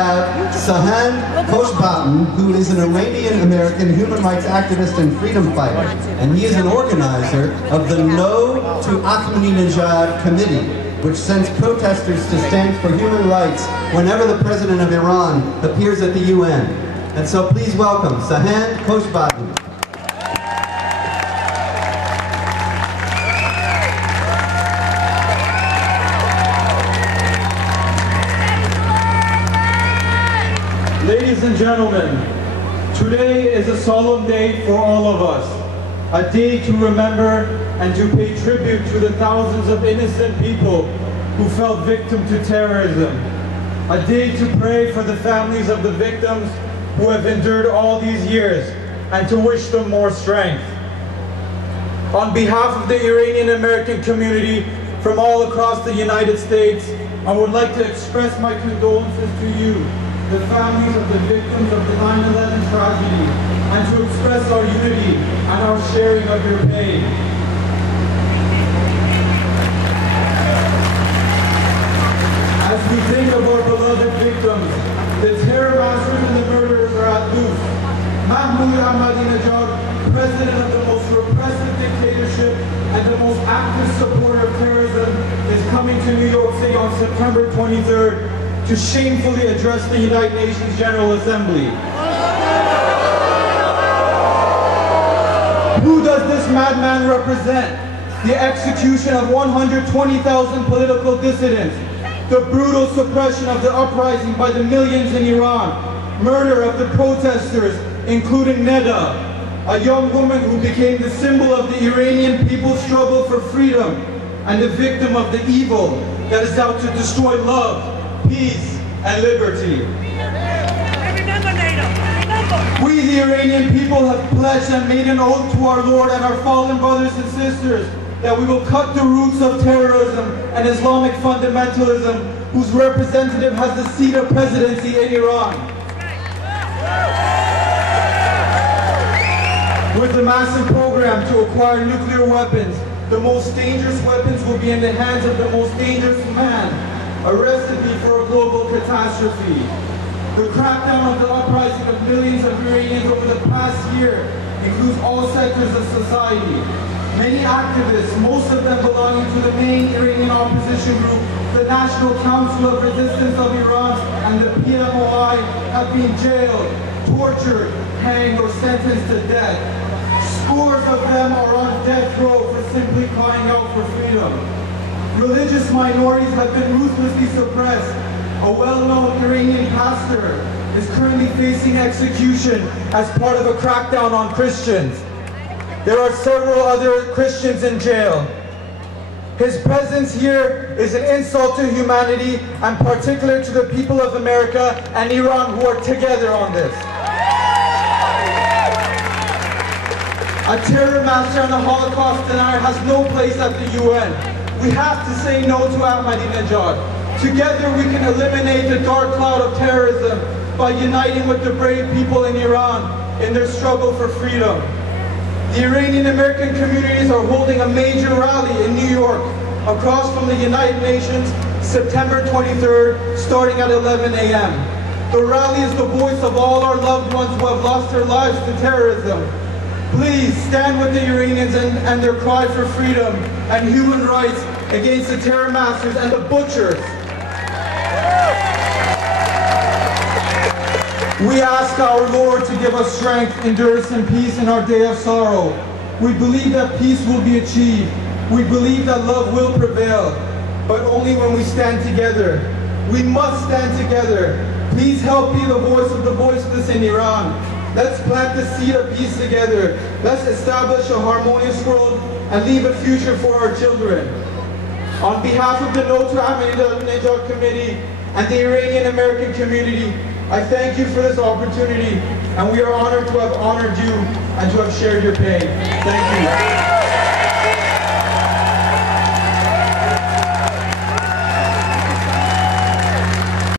Sept, who is an Iranian-American human rights activist and freedom fighter, and he is an organizer of the No to Ahmadinejad Committee, which sends protesters to stand for human rights whenever the president of Iran appears at the UN. And so please welcome Sept. Ladies and gentlemen, today is a solemn day for all of us, a day to remember and to pay tribute to the thousands of innocent people who fell victim to terrorism, a day to pray for the families of the victims who have endured all these years and to wish them more strength. On behalf of the Iranian-American community from all across the United States, I would like to express my condolences to you, the families of the victims of the 9/11 tragedy, and to express our unity and our sharing of your pain. As we think of our beloved victims, the terror masters and the murderers are at loose. Mahmoud Ahmadinejad, president of the most repressive dictatorship and the most active supporter of terrorism, is coming to New York City on September 23rd to shamefully address the United Nations General Assembly. Who does this madman represent? The execution of 120,000 political dissidents, the brutal suppression of the uprising by the millions in Iran, murder of the protesters, including Neda, a young woman who became the symbol of the Iranian people's struggle for freedom and the victim of the evil that is out to destroy love, peace, and liberty. We, the Iranian people, have pledged and made an oath to our Lord and our fallen brothers and sisters that we will cut the roots of terrorism and Islamic fundamentalism, whose representative has the seat of presidency in Iran. With the massive program to acquire nuclear weapons, the most dangerous weapons will be in the hands of the most dangerous man, a recipe for a global catastrophe. The crackdown of the uprising of millions of Iranians over the past year includes all sectors of society. Many activists, most of them belonging to the main Iranian opposition group, the National Council of Resistance of Iran and the PMOI, have been jailed, tortured, hanged, or sentenced to death. Scores of them are on death row for simply crying out for freedom. Religious minorities have been ruthlessly suppressed. A well-known Iranian pastor is currently facing execution as part of a crackdown on Christians. There are several other Christians in jail. His presence here is an insult to humanity and particularly to the people of America and Iran who are together on this. A terror master and a Holocaust denier has no place at the UN. We have to say no to Ahmadinejad. Together we can eliminate the dark cloud of terrorism by uniting with the brave people in Iran in their struggle for freedom. The Iranian-American communities are holding a major rally in New York across from the United Nations September 23rd starting at 11 a.m. The rally is the voice of all our loved ones who have lost their lives to terrorism. Please stand with the Iranians and their cry for freedom and human rights against the terror masters and the butchers. We ask our Lord to give us strength, endurance, and peace in our day of sorrow. We believe that peace will be achieved. We believe that love will prevail, but only when we stand together. We must stand together. Please help be the voice of the voiceless in Iran. Let's plant the seed of peace together. Let's establish a harmonious world and leave a future for our children. On behalf of the No to Ahmadinejad Committee and the Iranian-American community, I thank you for this opportunity, and we are honored to have honored you and to have shared your pain. Thank you.